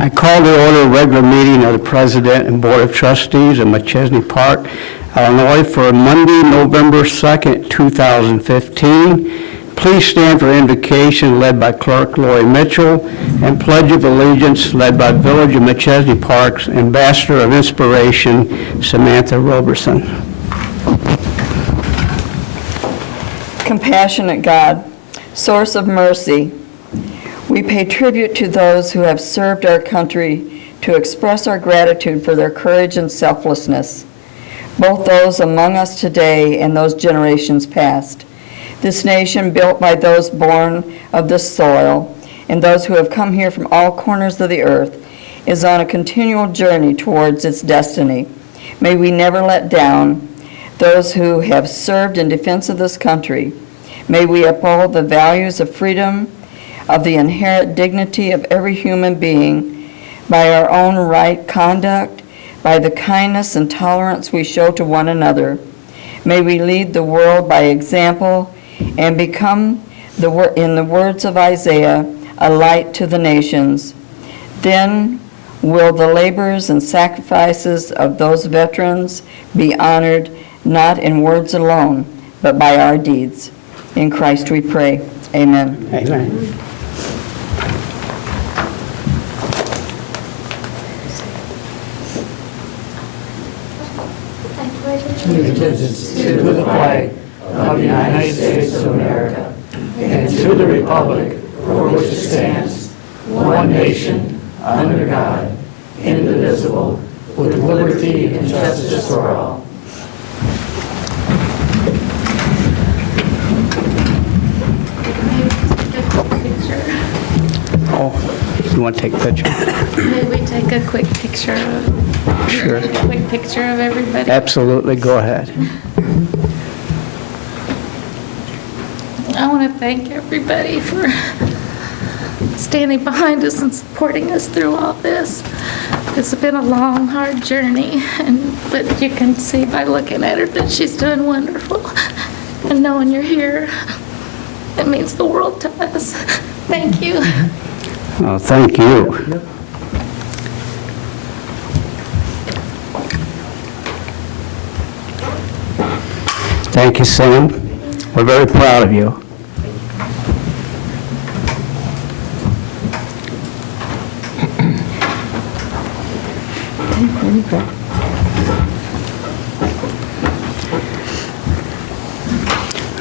I call to order a regular meeting of the President and Board of Trustees of Machesney Park, Illinois for Monday, November 2nd, 2015. Please stand for invocation led by Clerk Lori Mitchell and Pledge of Allegiance led by Village of Machesney Park's Ambassador of Inspiration, Samantha Roberson. Compassionate God, source of mercy, we pay tribute to those who have served our country to express our gratitude for their courage and selflessness, both those among us today and those generations past. This nation, built by those born of this soil and those who have come here from all corners of the earth, is on a continual journey towards its destiny. May we never let down those who have served in defense of this country. May we uphold the values of freedom, of the inherent dignity of every human being, by our own right conduct, by the kindness and tolerance we show to one another. May we lead the world by example and become, in the words of Isaiah, a light to the nations. Then will the labors and sacrifices of those veterans be honored, not in words alone, but by our deeds. In Christ we pray. Amen. Amen. Allegiance to the flag of the United States of America and to the republic for which it stands, one nation, under God, indivisible, with liberty and justice for all. Oh, you want to take a picture? May we take a quick picture of, Sure. quick picture of everybody? Absolutely, go ahead. I want to thank everybody for standing behind us and supporting us through all this. It's been a long, hard journey, but you can see by looking at her that she's doing wonderful. And knowing you're here, it means the world to us. Thank you. Oh, thank you. Thank you, Sam. We're very proud of you.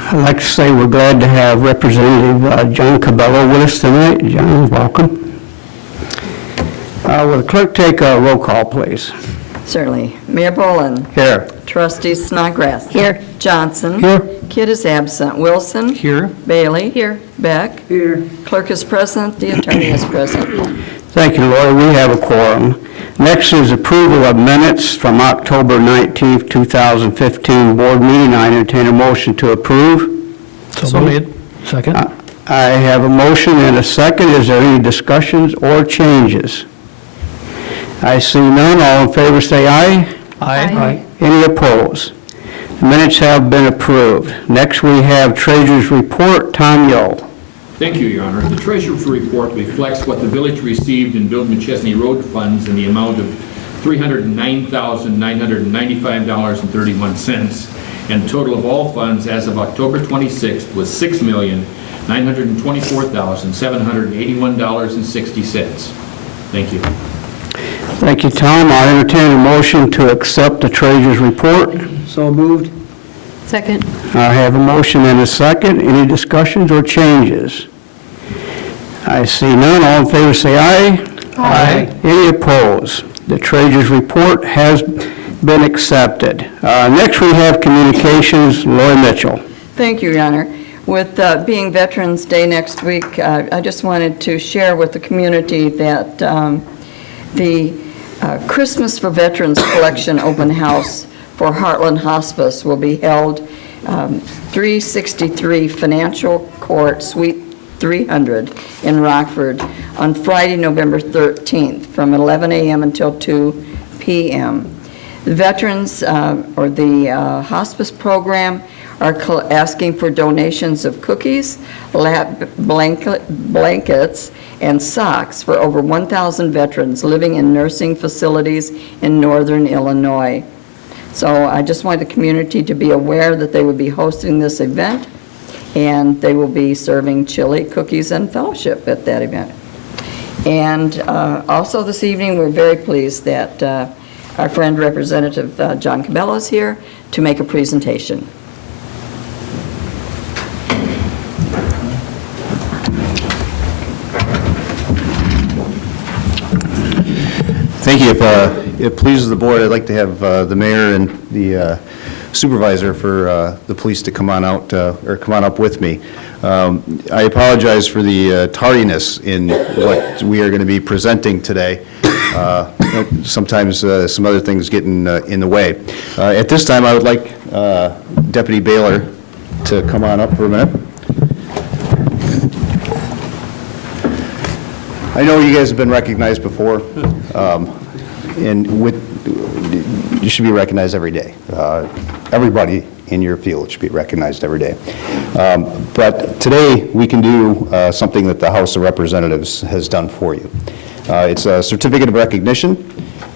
I'd like to say we're glad to have Representative John Cabello with us tonight. John, welcome. Will the clerk take a roll call, please? Certainly. Mayor Boland. Here. Trustee Snodgrass. Here. Johnson. Here. Kidd is absent. Wilson. Here. Bailey. Here. Beck. Here. Clerk is present. The attorney is present. Thank you, Lori. We have a quorum. Next is approval of minutes from October 19th, 2015 board meeting. I entertain a motion to approve. So made. Second. I have a motion and a second. Is there any discussions or changes? I see none. All in favor say aye. Aye. Any opposed? The minutes have been approved. Next we have Treasurer's Report. Tom Yo. Thank you, Your Honor. The Treasurer's Report reflects what the village received in Bill Machesney Road funds in the amount of $309,995.31, and the total of all funds as of October 26th was $6,924,781.60. Thank you. Thank you, Tom. I entertain a motion to accept the Treasurer's Report. So moved. Second. I have a motion and a second. Any discussions or changes? I see none. All in favor say aye. Aye. Any opposed? The Treasurer's Report has been accepted. Next we have Communications. Lori Mitchell. Thank you, Your Honor. With being Veterans Day next week, I just wanted to share with the community that the Christmas for Veterans Collection Open House for Heartland Hospice will be held 363 Financial Court, Suite 300 in Rockford on Friday, November 13th from 11 a.m. until 2 p.m. The veterans or the hospice program are asking for donations of cookies, lap blankets, and socks for over 1,000 veterans living in nursing facilities in northern Illinois. So I just want the community to be aware that they will be hosting this event, and they will be serving chili, cookies, and fellowship at that event. And also this evening, we're very pleased that our friend Representative John Cabello is here to make a presentation. Thank you. If it pleases the board, I'd like to have the mayor and the supervisor for the police to come on out, or come on up with me. I apologize for the tardiness in what we are going to be presenting today. Sometimes some other things get in the way. At this time, I would like Deputy Baylor to come on up for a minute. I know you guys have been recognized before, and you should be recognized every day. Everybody in your field should be recognized every day. But today, we can do something that the House of Representatives has done for you. It's a certificate of recognition,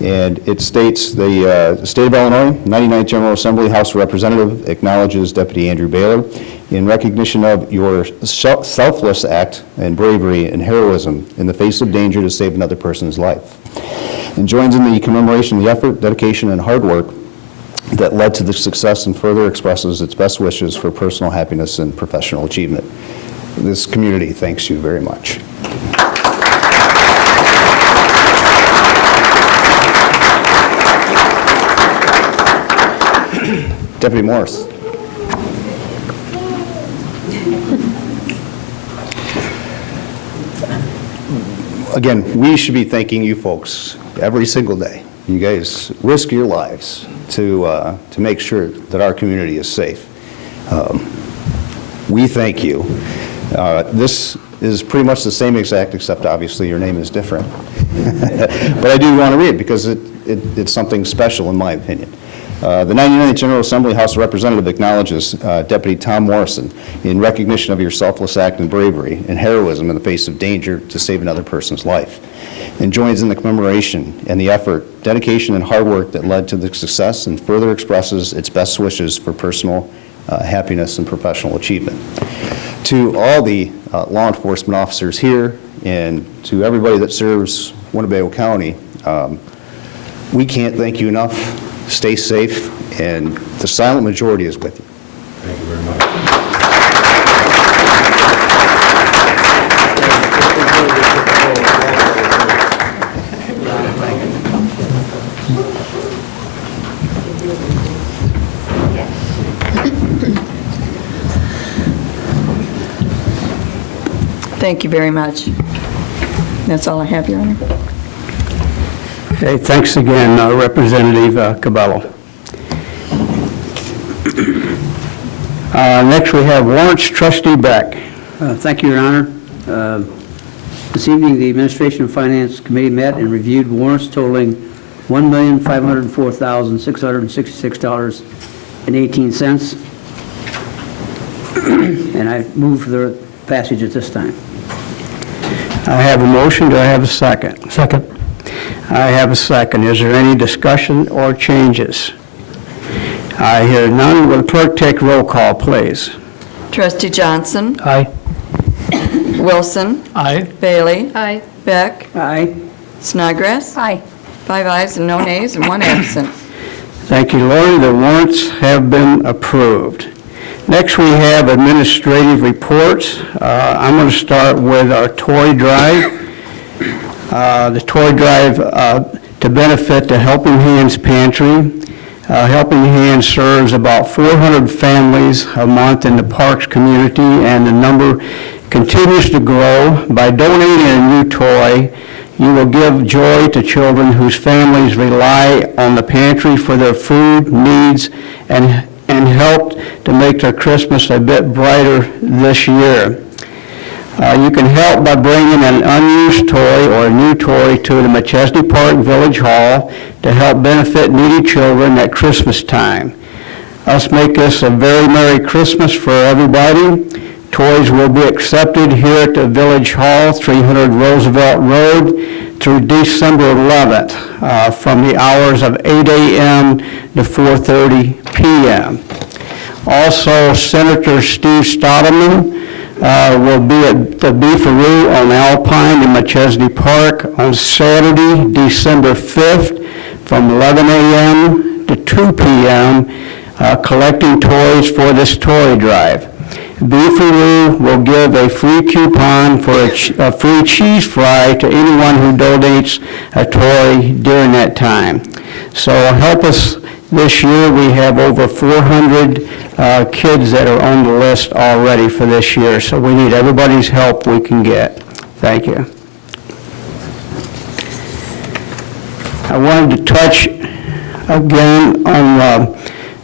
and it states the State of Illinois, 99th General Assembly, House of Representatives acknowledges Deputy Andrew Baylor in recognition of your selfless act and bravery and heroism in the face of danger to save another person's life, and joins in the commemoration of the effort, dedication, and hard work that led to the success and further expresses its best wishes for personal happiness and professional achievement. This community thanks you very much. Deputy Morris. Again, we should be thanking you folks every single day. You guys risk your lives to make sure that our community is safe. We thank you. This is pretty much the same exact, except obviously your name is different. But I do want to read it because it's something special in my opinion. The 99th General Assembly House of Representatives acknowledges Deputy Tom Morrison in recognition of your selfless act and bravery and heroism in the face of danger to save another person's life, and joins in the commemoration and the effort, dedication, and hard work that led to the success and further expresses its best wishes for personal happiness and professional achievement. To all the law enforcement officers here and to everybody that serves Winnebago County, we can't thank you enough. Stay safe, and the silent majority is with you. Thank you very much. Thank you very much. That's all I have, Your Honor. Okay, thanks again, Representative Cabello. Next, we have warrants. Trustee Beck. Thank you, Your Honor. This evening, the Administration and Finance Committee met and reviewed warrants totaling $1,504,666.18. And I move for the passage at this time. I have a motion. Do I have a second? Second. I have a second. Is there any discussion or changes? I hear none. Will the clerk take roll call, please? Trustee Johnson? Aye. Wilson? Aye. Bailey? Aye. Beck? Aye. Snodgrass? Aye. 5 ayes and no nays and 1 absent. Thank you, Lori. The warrants have been approved. Next, we have administrative reports. I'm going to start with our toy drive. The toy drive to benefit the Helping Hands Pantry. Helping Hands serves about 400 families a month in the Parks community, and the number continues to grow. By donating a new toy, you will give joy to children whose families rely on the pantry for their food needs and help to make their Christmas a bit brighter this year. You can help by bringing an unused toy or a new toy to the Machesney Park Village Hall to help benefit needy children at Christmas time. Let's make this a very Merry Christmas for everybody. Toys will be accepted here at the Village Hall, 300 Roosevelt Road, through December 11th, from the hours of 8 a.m. to 4:30 p.m. Also, Senator Steve Stottleman will be at the Beefaroo on Alpine in Machesney Park on Saturday, December 5th, from 11 a.m. to 2 p.m., collecting toys for this toy drive. Beefaroo will give a free coupon for a free cheese fry to anyone who donates a toy during that time. So help us this year. We have over 400 kids that are on the list already for this year, so we need everybody's help we can get. Thank you. I wanted to touch again on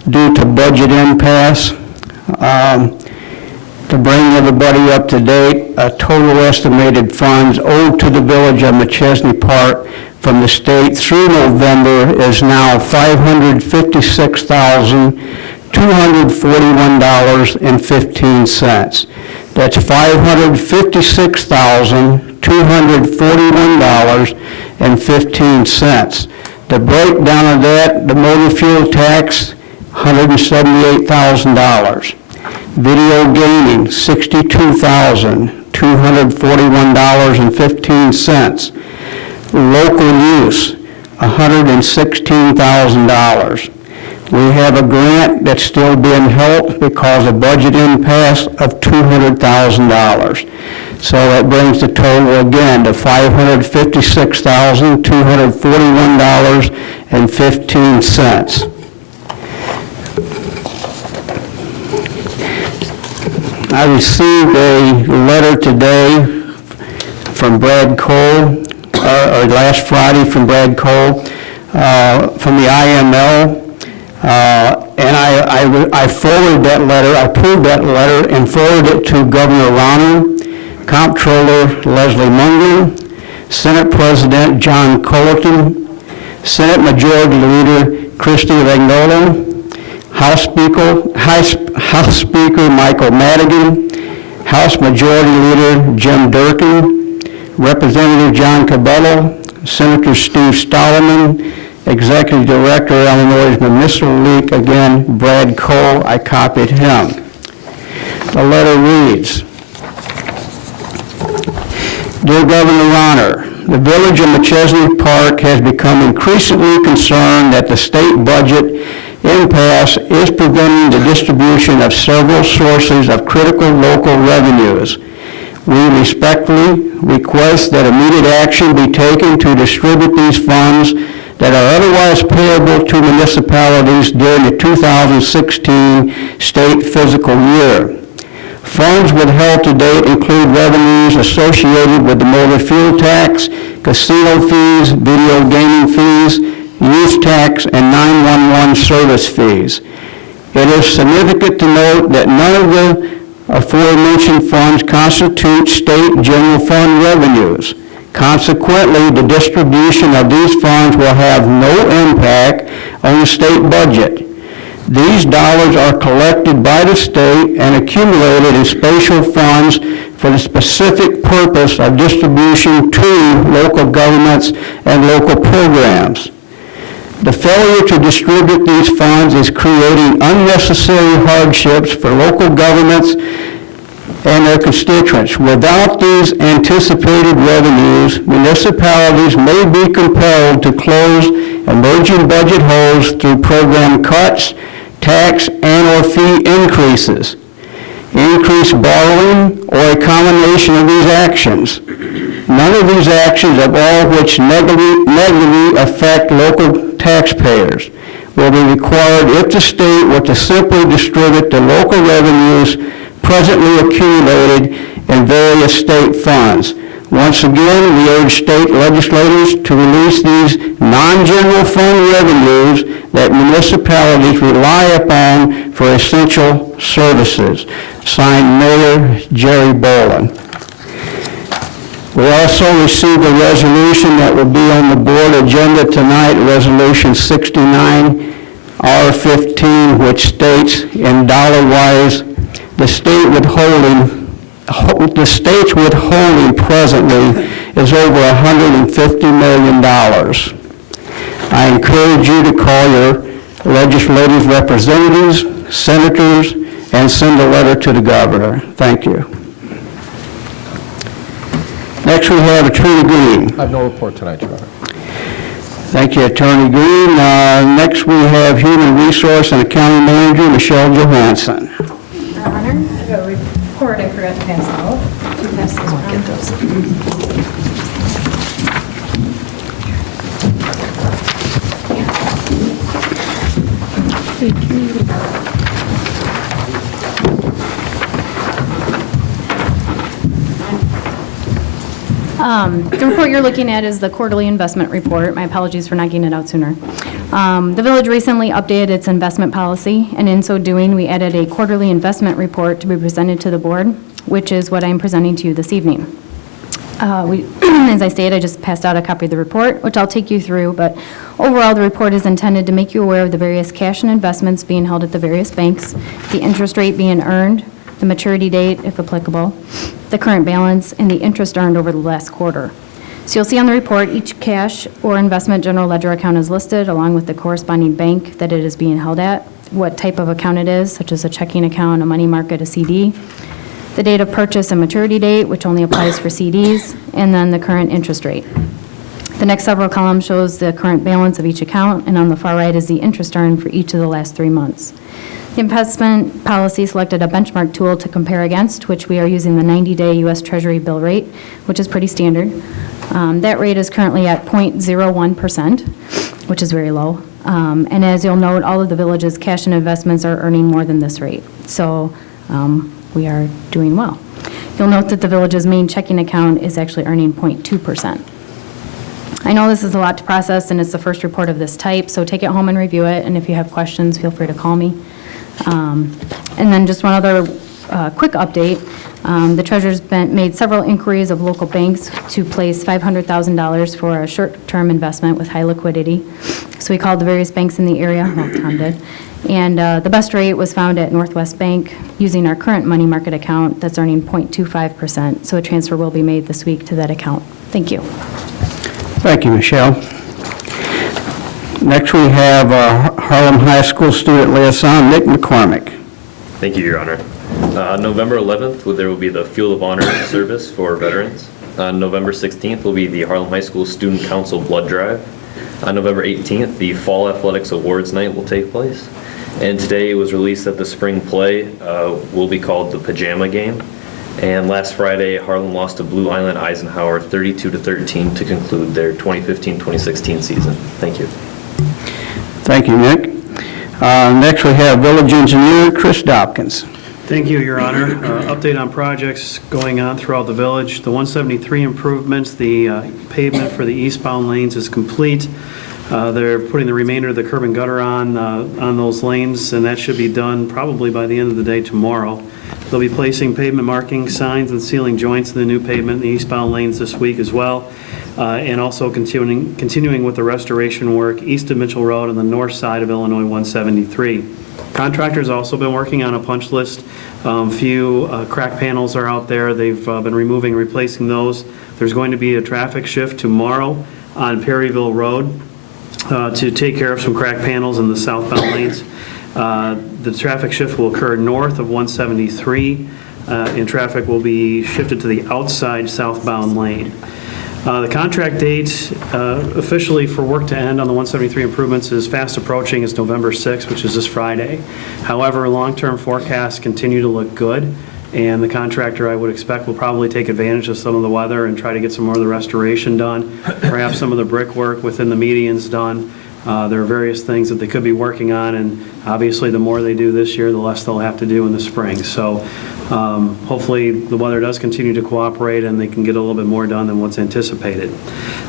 due to budget impasse. To bring everybody up to date, total estimated funds owed to the Village of Machesney Park from the state through November is now $556,241.15. That's $556,241.15. The breakdown of that, the motor fuel tax, $178,000. Video gaming, $62,241.15. Local use, $116,000. We have a grant that's still being held because of budget impasse of $200,000. So that brings the total again to $556,241.15. I received a letter today from Brad Cole, or last Friday from Brad Cole, from the IML, and I forwarded that letter, I approved that letter and forwarded it to Governor Rauner, Comptroller Leslie Munger, Senate President John Colleton, Senate Majority Leader Christy Regnola, House Speaker Michael Madigan, House Majority Leader Jim Durkin, Representative John Cabello, Senator Steve Stottleman, Executive Director, Illinois Municipal League, again, Brad Cole, I copied him. The letter reads, Dear Governor Rauner, the Village of Machesney Park has become increasingly concerned that the state budget impasse is preventing the distribution of several sources of critical local revenues. We respectfully request that immediate action be taken to distribute these funds that are otherwise payable to municipalities during the 2016 state fiscal year. Funds withheld to date include revenues associated with the motor fuel tax, casino fees, video gaming fees, use tax, and 911 service fees. It is significant to note that none of the aforementioned funds constitute state general fund revenues. Consequently, the distribution of these funds will have no impact on the state budget. These dollars are collected by the state and accumulated in special funds for the specific purpose of distribution to local governments and local programs. The failure to distribute these funds is creating unnecessary hardships for local governments and their constituents. Without these anticipated revenues, municipalities may be compelled to close emerging budget holes through program cuts, tax and/or fee increases, increased borrowing, or a combination of these actions. None of these actions, of all which negatively affect local taxpayers, will be required if the state were to simply distribute the local revenues presently accumulated in various state funds. Once again, we urge state legislators to release these non-general fund revenues that municipalities rely upon for essential services. Signed, Mayor Jerry Boland. We also received a resolution that will be on the board agenda tonight, Resolution 69R15, which states in dollar-wise, the state withholding the state's withholding presently is over $150 million. I encourage you to call your legislative representatives, senators, and send a letter to the governor. Thank you. Next, we have Attorney Green. I have no report tonight, Your Honor. Thank you, Attorney Green. Next, we have Human Resource and Accounting Manager, Michelle Johansson. Your Honor, I have a report I forgot to pass out. Can you pass those The report you're looking at is the quarterly investment report. My apologies for not getting it out sooner. The village recently updated its investment policy, and in so doing, we added a quarterly investment report to be presented to the board, which is what I'm presenting to you this evening. As I stated, I just passed out a copy of the report, which I'll take you through, but overall, the report is intended to make you aware of the various cash and investments being held at the various banks, the interest rate being earned, the maturity date, if applicable, the current balance, and the interest earned over the last quarter. So you'll see on the report, each cash or investment general ledger account is listed, along with the corresponding bank that it is being held at, what type of account it is, such as a checking account, a money market, a CD, the date of purchase and maturity date, which only applies for CDs, and then the current interest rate. The next several columns shows the current balance of each account, and on the far right is the interest earned for each of the last 3 months. The investment policy selected a benchmark tool to compare against, which we are using the 90-day U.S. Treasury bill rate, which is pretty standard. That rate is currently at 0.01%, which is very low. And as you'll note, all of the village's cash and investments are earning more than this rate. So we are doing well. You'll note that the village's main checking account is actually earning 0.2%. I know this is a lot to process, and it's the first report of this type, so take it home and review it, and if you have questions, feel free to call me. And then just one other quick update. The Treasurer's made several inquiries of local banks to place $500,000 for a short-term investment with high liquidity. So we called the various banks in the area, well, Tom did, and the best rate was found at Northwest Bank using our current money market account that's earning 0.25%. So a transfer will be made this week to that account. Thank you. Thank you, Michelle. Next, we have Harlem High School student liaison, Nick McCormick. Thank you, Your Honor. On November 11th, there will be the Field of Honor service for veterans. On November 16th will be the Harlem High School Student Council Blood Drive. On November 18th, the Fall Athletics Awards Night will take place. And today it was released that the spring play will be called the Pajama Game. And last Friday, Harlem lost to Blue Island Eisenhower 32-13 to conclude their 2015-2016 season. Thank you. Thank you, Nick. Next, we have Village Engineer Chris Dopkins. Thank you, Your Honor. Update on projects going on throughout the village. The 173 improvements, the pavement for the eastbound lanes is complete. They're putting the remainder of the curb and gutter on those lanes, and that should be done probably by the end of the day tomorrow. They'll be placing pavement marking signs and sealing joints in the new pavement in the eastbound lanes this week as well, and also continuing with the restoration work east of Mitchell Road on the north side of Illinois 173. Contractors also been working on a punch list. Few crack panels are out there. They've been removing and replacing those. There's going to be a traffic shift tomorrow on Perryville Road to take care of some crack panels in the southbound lanes. The traffic shift will occur north of 173, and traffic will be shifted to the outside southbound lane. The contract date officially for work to end on the 173 improvements is fast approaching. It's November 6th, which is this Friday. However, long-term forecasts continue to look good, and the contractor, I would expect, will probably take advantage of some of the weather and try to get some more of the restoration done, perhaps some of the brickwork within the medians done. There are various things that they could be working on, and obviously the more they do this year, the less they'll have to do in the spring. So hopefully the weather does continue to cooperate and they can get a little bit more done than what's anticipated.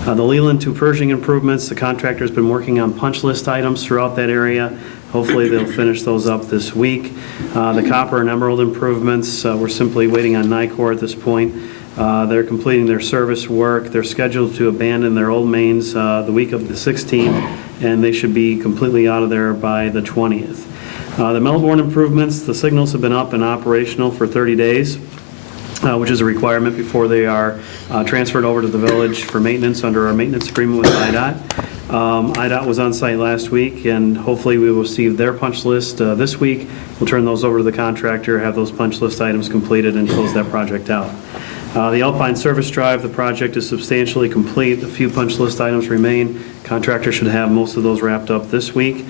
The Leland to Pershing improvements, the contractor's been working on punch list items throughout that area. Hopefully they'll finish those up this week. The Copper and Emerald improvements, we're simply waiting on NICOR at this point. They're completing their service work. They're scheduled to abandon their old mains the week of the 16th, and they should be completely out of there by the 20th. The Melbourne improvements, the signals have been up and operational for 30 days. which is a requirement before they are transferred over to the village for maintenance under our maintenance agreement with IDOT. IDOT was on site last week, and hopefully we will receive their punch list this week. We'll turn those over to the contractor, have those punch list items completed, and close that project out. The Alpine Service Drive, the project is substantially complete. A few punch list items remain. Contractor should have most of those wrapped up this week.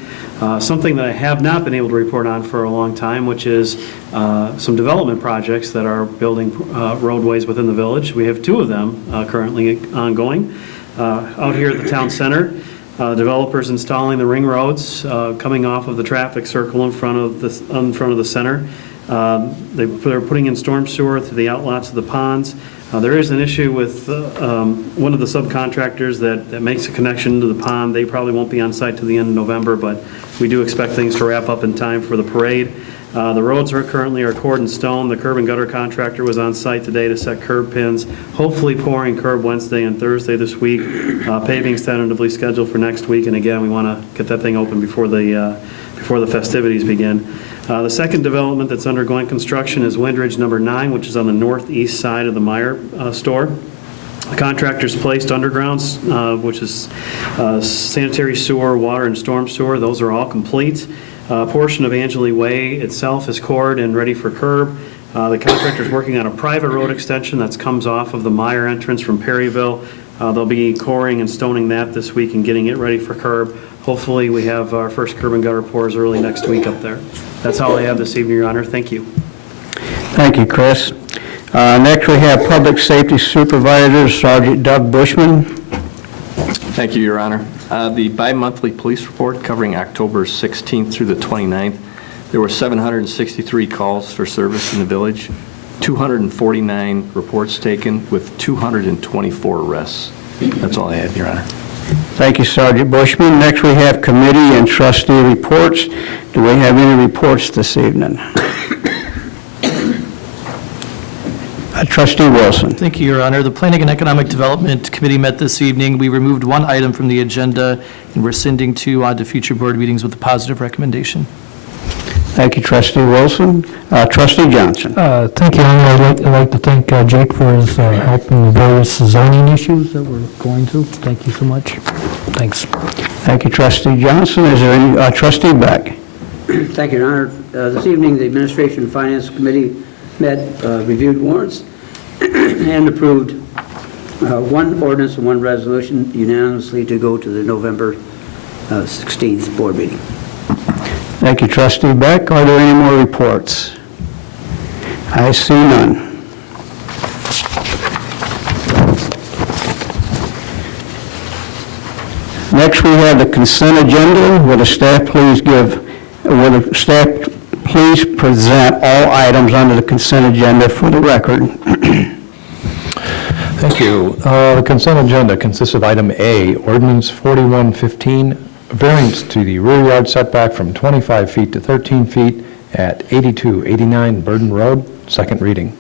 Something that I have not been able to report on for a long time, which is some development projects that are building roadways within the village. We have 2 of them currently ongoing. Out here at the town center, developers installing the ring roads coming off of the traffic circle in front of the center. They're putting in storm sewer to the outlots of the ponds. There is an issue with one of the subcontractors that makes a connection to the pond. They probably won't be on site to the end of November, but we do expect things to wrap up in time for the parade. The roads currently are cord and stone. The curb and gutter contractor was on site today to set curb pins, hopefully pouring curb Wednesday and Thursday this week. Paving is tentatively scheduled for next week, and again, we want to get that thing open before the festivities begin. The second development that's undergoing construction is Windridge number 9, which is on the northeast side of the Meyer store. The contractor's placed undergrounds, which is sanitary sewer, water, and storm sewer. Those are all complete. A portion of Angeli Way itself is cored and ready for curb. The contractor's working on a private road extension that comes off of the Meyer entrance from Perryville. They'll be coring and stoning that this week and getting it ready for curb. Hopefully, we have our first curb and gutter pours early next week up there. That's all I have this evening, Your Honor. Thank you. Thank you, Chris. Next, we have Public Safety Supervisor Sergeant Doug Bushman. Thank you, Your Honor. The bi-monthly police report covering October 16th through the 29th, there were 763 calls for service in the village, 249 reports taken with 224 arrests. That's all I have, Your Honor. Thank you, Sergeant Bushman. Next, we have committee and trustee reports. Do we have any reports this evening? Trustee Wilson. Thank you, Your Honor. The Planning and Economic Development Committee met this evening. We removed 1 item from the agenda, and we're sending 2 on to future board meetings with a positive recommendation. Thank you, Trustee Wilson. Trustee Johnson. Thank you, Honor. I'd like to thank Jake for his help in the various zoning issues that we're going through. Thank you so much. Thanks. Thank you, Trustee Johnson. Is there any, Trustee Beck? Thank you, Your Honor. This evening, the Administration and Finance Committee met, reviewed warrants, and approved 1 ordinance and 1 resolution unanimously to go to the November 16th board meeting. Thank you, Trustee Beck. Are there any more reports? I see none. Next, we have the consent agenda. Will the staff please present all items under the consent agenda for the record? Thank you. The consent agenda consists of item A, ordinance 4115, variance to the rear yard setback from 25 feet to 13 feet at 8289 Burden Road, second reading.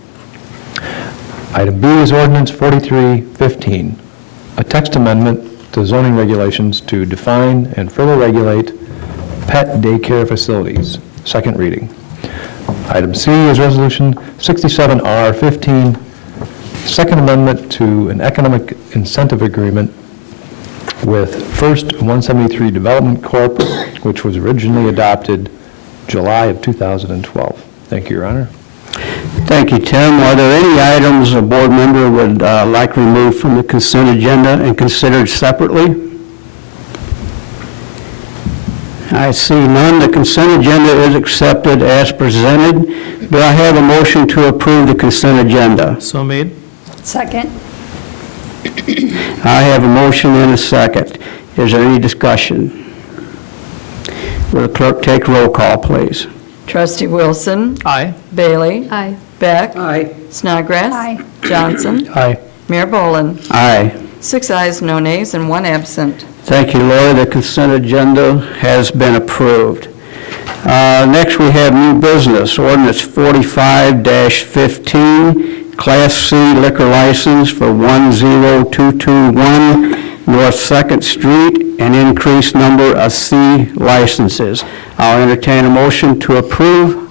Item B is ordinance 4315, a text amendment to zoning regulations to define and further regulate pet daycare facilities, second reading. Item C is resolution 67R15, second amendment to an economic incentive agreement with First 173 Development Corp., which was originally adopted July of 2012. Thank you, Your Honor. Thank you, Tim. Are there any items a board member would like removed from the consent agenda and considered separately? I see none. The consent agenda is accepted as presented. Do I have a motion to approve the consent agenda? So made. Second. I have a motion and a second. Is there any discussion? Will the clerk take roll call, please? Trustee Wilson. Aye. Bailey. Aye. Beck. Aye. Snodgrass. Aye. Johnson. Aye. Mayor Boland. Aye. 6 ayes, no nays, and 1 absent. Thank you, Laura. The consent agenda has been approved. Next, we have new business, ordinance 45-15, Class C liquor license for 10221 North 2nd Street, an increased number of C licenses. I'll entertain a motion to approve.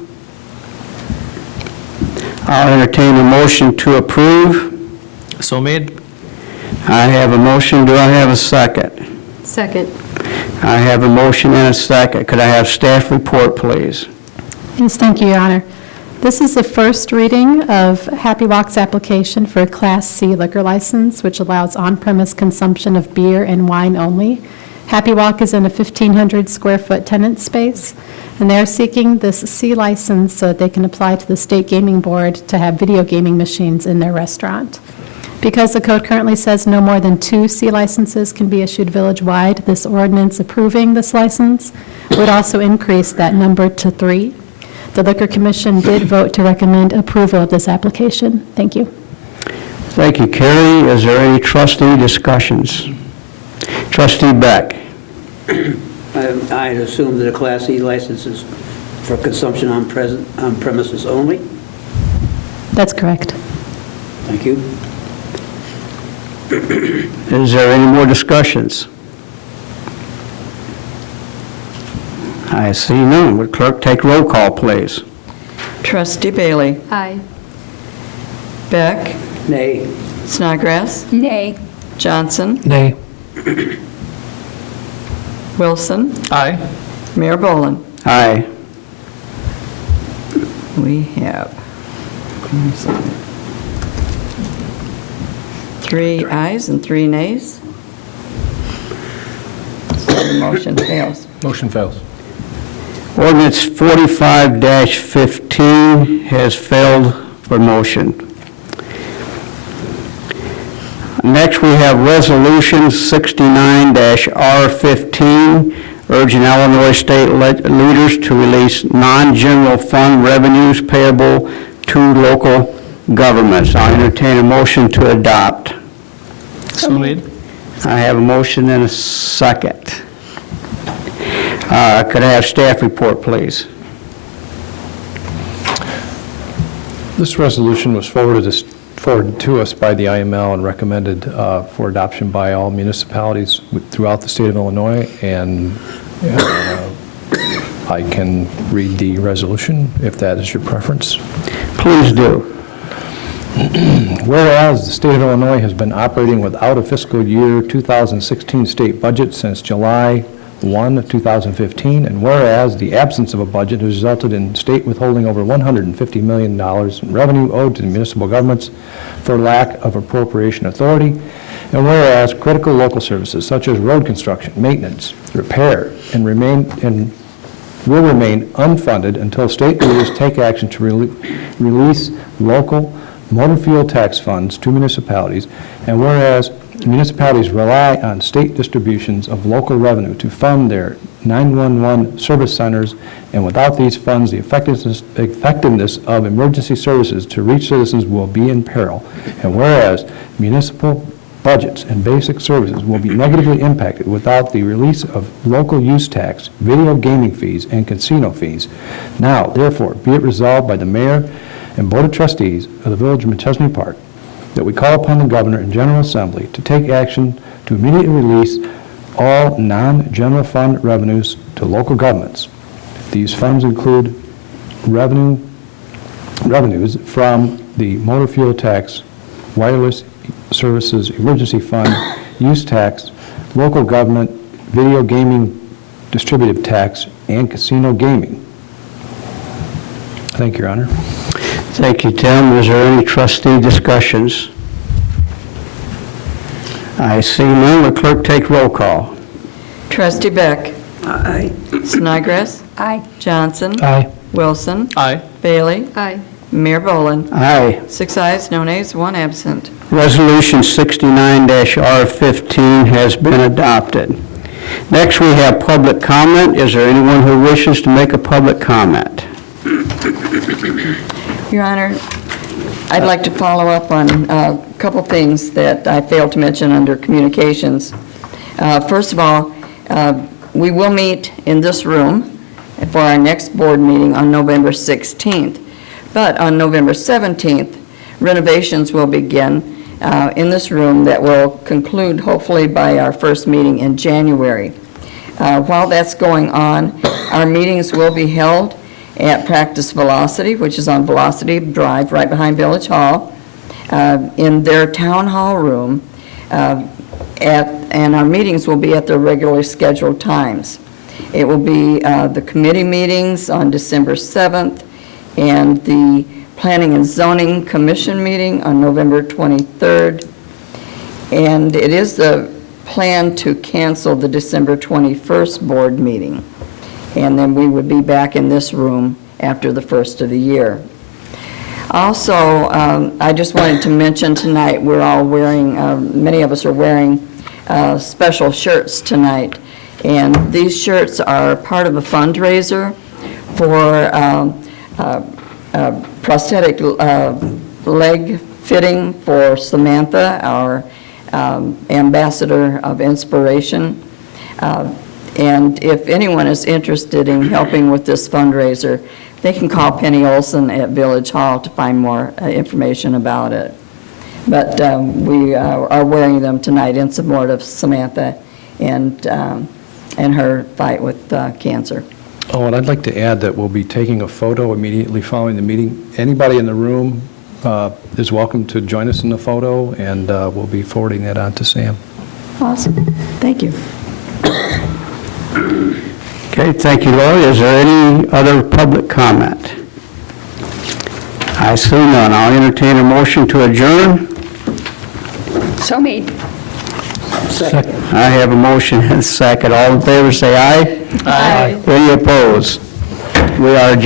I'll entertain a motion to approve. So made. I have a motion. Do I have a second? Second. I have a motion and a second. Could I have staff report, please? Yes, thank you, Your Honor. This is the first reading of Happy Walk's application for a Class C liquor license, which allows on-premise consumption of beer and wine only. Happy Walk is in a 1,500-square-foot tenant space, and they're seeking this C license so that they can apply to the State Gaming Board to have video gaming machines in their restaurant. Because the code currently says no more than 2 C licenses can be issued village-wide, this ordinance approving this license would also increase that number to 3. The Liquor Commission did vote to recommend approval of this application. Thank you. Thank you, Carrie. Is there any trustee discussions? Trustee Beck. I assume that a Class E license is for consumption on premises only? That's correct. Thank you. Is there any more discussions? I see none. Would clerk take roll call, please? Trustee Bailey. Aye. Beck. Nay. Snodgrass. Nay. Johnson. Nay. Wilson. Aye. Mayor Boland. Aye. We have 3 ayes and 3 nays. So the motion fails. Motion fails. Ordinance 45-15 has failed for motion. Next, we have Resolution 69-R15, urging Illinois state leaders to release non-general fund revenues payable to local governments. I entertain a motion to adopt. So made. I have a motion and a second. Could I have staff report, please? This resolution was forwarded to us by the IML and recommended for adoption by all municipalities throughout the state of Illinois, and I can read the resolution if that is your preference. Please do. Whereas the state of Illinois has been operating without a fiscal year 2016 state budget since July 1 of 2015, and whereas the absence of a budget has resulted in state withholding over $150 million in revenue owed to the municipal governments for lack of appropriation authority, and whereas critical local services such as road construction, maintenance, repair, will remain unfunded until state leaders take action to release local motor fuel tax funds to municipalities, and whereas municipalities rely on state distributions of local revenue to fund their 911 service centers, and without these funds, the effectiveness of emergency services to reach citizens will be in peril, and whereas municipal budgets and basic services will be negatively impacted without the release of local use tax, video gaming fees, and casino fees. Now, therefore, be it resolved by the mayor and board of trustees of the Village of Machesney Park that we call upon the governor and general assembly to take action to immediately release all non-general fund revenues to local governments. These funds include revenues from the motor fuel tax, wireless services emergency fund, use tax, local government, video gaming distributive tax, and casino gaming. Thank you, Your Honor. Thank you, Tim. Is there any trustee discussions? I see none. Will clerk take roll call? Trustee Beck. Aye. Snodgrass. Aye. Johnson. Aye. Wilson. Aye. Bailey. Aye. Mayor Boland. Aye. 6 ayes, no nays, 1 absent. Resolution 69-R15 has been adopted. Next, we have public comment. Is there anyone who wishes to make a public comment? Your Honor, I'd like to follow up on a couple things that I failed to mention under communications. First of all, we will meet in this room for our next board meeting on November 16th. But on November 17th, renovations will begin in this room that will conclude hopefully by our first meeting in January. While that's going on, our meetings will be held at Practice Velocity, which is on Velocity Drive, right behind Village Hall, in their town hall room, and our meetings will be at their regularly scheduled times. It will be the committee meetings on December 7th and the Planning and Zoning Commission meeting on November 23rd. And it is the plan to cancel the December 21st board meeting. And then we would be back in this room after the first of the year. Also, I just wanted to mention tonight, we're all wearing, many of us are wearing special shirts tonight. And these shirts are part of a fundraiser for prosthetic leg fitting for Samantha, our ambassador of inspiration. And if anyone is interested in helping with this fundraiser, they can call Penny Olson at Village Hall to find more information about it. But we are wearing them tonight in support of Samantha and her fight with cancer. Oh, and I'd like to add that we'll be taking a photo immediately following the meeting. Anybody in the room is welcome to join us in the photo, and we'll be forwarding that on to Sam. Awesome. Thank you. Okay, thank you, Lori. Is there any other public comment? I see none. I'll entertain a motion to adjourn. So made. I have a motion and a second. All in favor, say aye. Aye. Any opposed? We are adjourned.